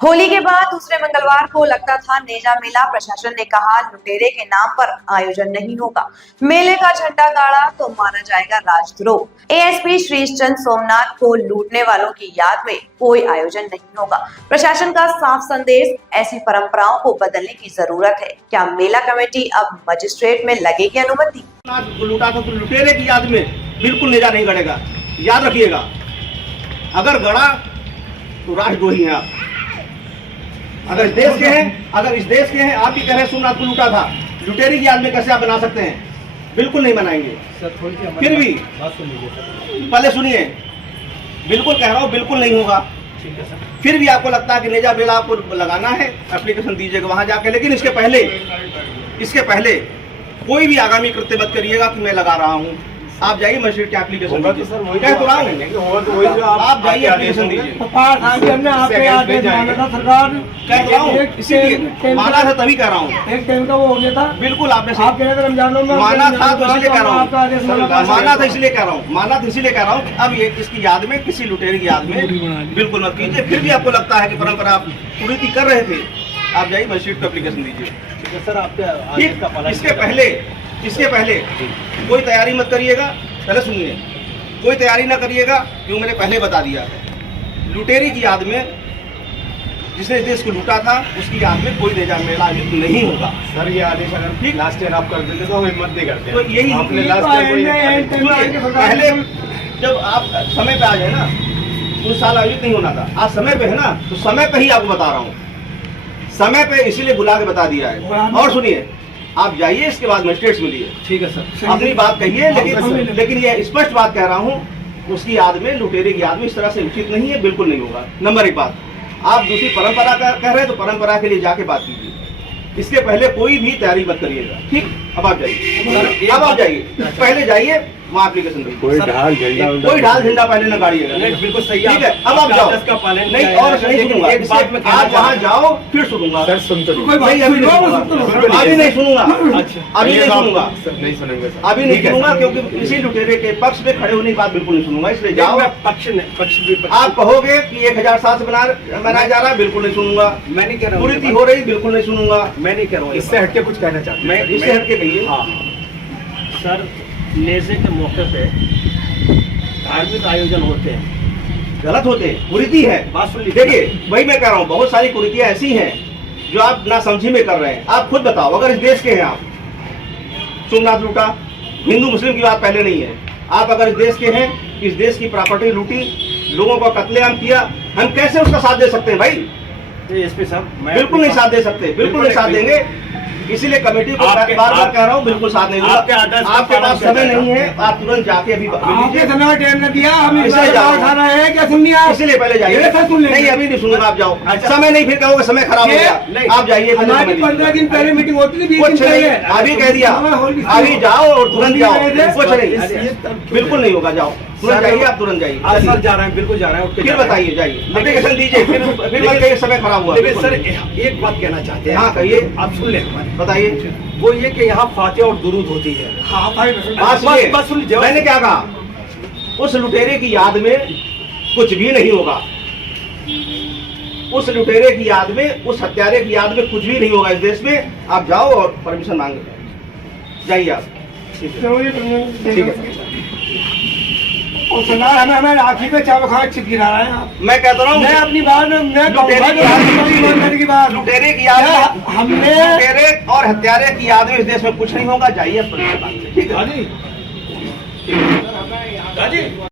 होली के बाद दूसरे मंगलवार को लगता था नेजा मेला। प्रशासन ने कहा लुटेरे के नाम पर आयोजन नहीं होगा। मेले का झंडा गाड़ा तो माना जाएगा राजद्रोह। एएसपी श्रीचंद सोमनाथ को लूटने वालों की याद में कोई आयोजन नहीं होगा। प्रशासन का साफ संदेश, ऐसी परंपराओं को बदलने की जरूरत है। क्या मेला कमेटी अब मजिस्ट्रेट में लगेगी अनुमति? लूटा तो लुटेरे की याद में बिल्कुल नेजा नहीं गड़ेगा। याद रखिएगा, अगर गड़ा तो राजद्रोही हैं आप। अगर इस देश के हैं, आप ही कह रहे हैं सोमनाथ को लूटा था, लुटेरी की याद में कैसे आप बना सकते हैं? बिल्कुल नहीं बनाएंगे। फिर भी पहले सुनिए, बिल्कुल कह रहा हूँ, बिल्कुल नहीं होगा। फिर भी आपको लगता है कि नेजा मेला आपको लगाना है, एप्लीकेशन दीजिएगा वहां जाके। लेकिन इसके पहले कोई भी आगामी कृत्य मत करिएगा कि मैं लगा रहा हूँ। आप जाइए मजिस्ट्रेट के एप्लीकेशन दीजिए। कह तो रहा हूँ, आप जाइए एप्लीकेशन दीजिए। इसीलिए माना था, तभी कह रहा हूँ। एक टाइम का वो हो गया था। बिल्कुल आपने आप कह रहे थे रमजानों में माना था, तो इसलिए कह रहा हूँ। माना था इसलिए कह रहा हूँ। अब ये इसकी याद में, किसी लुटेरे की याद में बिल्कुल मत कीजिए। फिर भी आपको लगता है कि परंपरा आप पूरी कर रहे थे, आप जाइए मजिस्ट्रेट को एप्लीकेशन दीजिए। सर आपके इसके पहले कोई तैयारी मत करिएगा। पहले सुनिए, कोई तैयारी ना करिएगा, क्यों मैंने पहले बता दिया है। लुटेरी की याद में, जिसने देश को लूटा था, उसकी याद में कोई नेजा मेला आयोजित नहीं होगा। सर ये आदेश अगर ठीक लास्ट ईयर आप कर देते तो हिम्मत नहीं करते। तो यही पहले जब आप समय पे आ जाए ना, उस साल आयोजित नहीं होना था। आज समय पे है ना, तो समय पे ही आपको बता रहा हूँ। समय पे इसीलिए बुला के बता दिया है। और सुनिए, आप जाइए, इसके बाद मजिस्ट्रेट से मिलिए। ठीक है सर, अपनी बात कहिए, लेकिन ये स्पष्ट बात कह रहा हूँ, उसकी याद में, लुटेरे की याद में इस तरह से उचित नहीं है, बिल्कुल नहीं होगा। नंबर एक बात। आप दूसरी परंपरा कह रहे हैं, तो परंपरा के लिए जाके बात कीजिए। इसके पहले कोई भी तैयारी मत करिएगा। ठीक, अब आप जाइए। अब आप जाइए, पहले जाइए वहाँ एप्लीकेशन दीजिए। कोई ढाल झंडा पहले न गाड़िएगा। बिल्कुल सही है। ठीक है, अब आप जाओ। नहीं, और नहीं सुनूंगा। आप वहाँ जाओ, फिर सुनूंगा। सर सुन तो नहीं, अभी नहीं सुनूंगा। अभी नहीं सुनूंगा। अच्छा, अभी नहीं सुनूंगा। नहीं सुनेंगे सर। अभी नहीं सुनूंगा, क्योंकि इसी लुटेरे के पक्ष में खड़े होने की बात बिल्कुल नहीं सुनूंगा। इसलिए जाओ। पक्ष आप कहोगे कि 1000 साल से मनाया जा रहा है, बिल्कुल नहीं सुनूंगा। मैं नहीं कह रहा हूँ कुरीति हो रही, बिल्कुल नहीं सुनूंगा। मैं नहीं कह रहा हूँ। इससे हटके कुछ कहना चाहता हूँ। मैं इससे हटके कहिए। हाँ सर, नेज़े के मौके पे धार्मिक आयोजन होते हैं, गलत होते हैं, कुरीति है। बात सुन लीजिए। देखिए, वही मैं कह रहा हूँ, बहुत सारी कुरीतियां ऐसी हैं जो आप ना समझी में कर रहे हैं। आप खुद बताओ, अगर इस देश के हैं आप, सोमनाथ लूटा, हिंदू मुस्लिम की बात पहले नहीं है। आप अगर इस देश के हैं, इस देश की प्रॉपर्टी लूटी, लोगों का कत्लेआम किया, हम कैसे उसका साथ दे सकते हैं भाई? एसपी साहब, बिल्कुल नहीं साथ दे सकते, बिल्कुल नहीं साथ देंगे। इसीलिए कमेटी को बार बार कह रहा हूँ, बिल्कुल साथ नहीं दूंगा। आपके पास समय नहीं है, आप तुरंत जाके अभी समय टाइम न दिया, हम खाना है क्या सुन लिया? इसीलिए पहले जाइए। नहीं, अभी नहीं सुनूंगा, आप जाओ। समय नहीं, फिर कहोगे समय खराब हो गया। आप जाइए। 15 दिन पहले मीटिंग होती थी, कुछ नहीं, अभी कह दिया, अभी जाओ और तुरंत जाओ। कुछ नहीं, बिल्कुल नहीं होगा, जाओ तुरंत जाइए। आप तुरंत जाइए। सर जा रहे हैं, बिल्कुल जा रहे हैं। फिर बताइए, जाइए, एप्लीकेशन दीजिए। फिर मत कहिए समय खराब हुआ। लेकिन सर एक बात कहना चाहते हैं। हाँ कहिए, आप सुन लें हमारी। बताइए। वो ये कि यहाँ फातिहा और दुरूद होती है। हाँ बस सुन लीजिए। मैंने क्या कहा? उस लुटेरे की याद में कुछ भी नहीं होगा। उस लुटेरे की याद में, उस हत्यारे की याद में कुछ भी नहीं होगा इस देश में। आप जाओ और परमिशन मांगे, जाइए आप। ठीक है। हमें आखिर में चावल खाना चिप गिरा रहा है आप। मैं कहता रहा हूँ, मैं अपनी बात लुटेरे की याद में, हमने लुटेरे और हत्यारे की याद में इस देश में कुछ नहीं होगा। जाइए, ठीक है।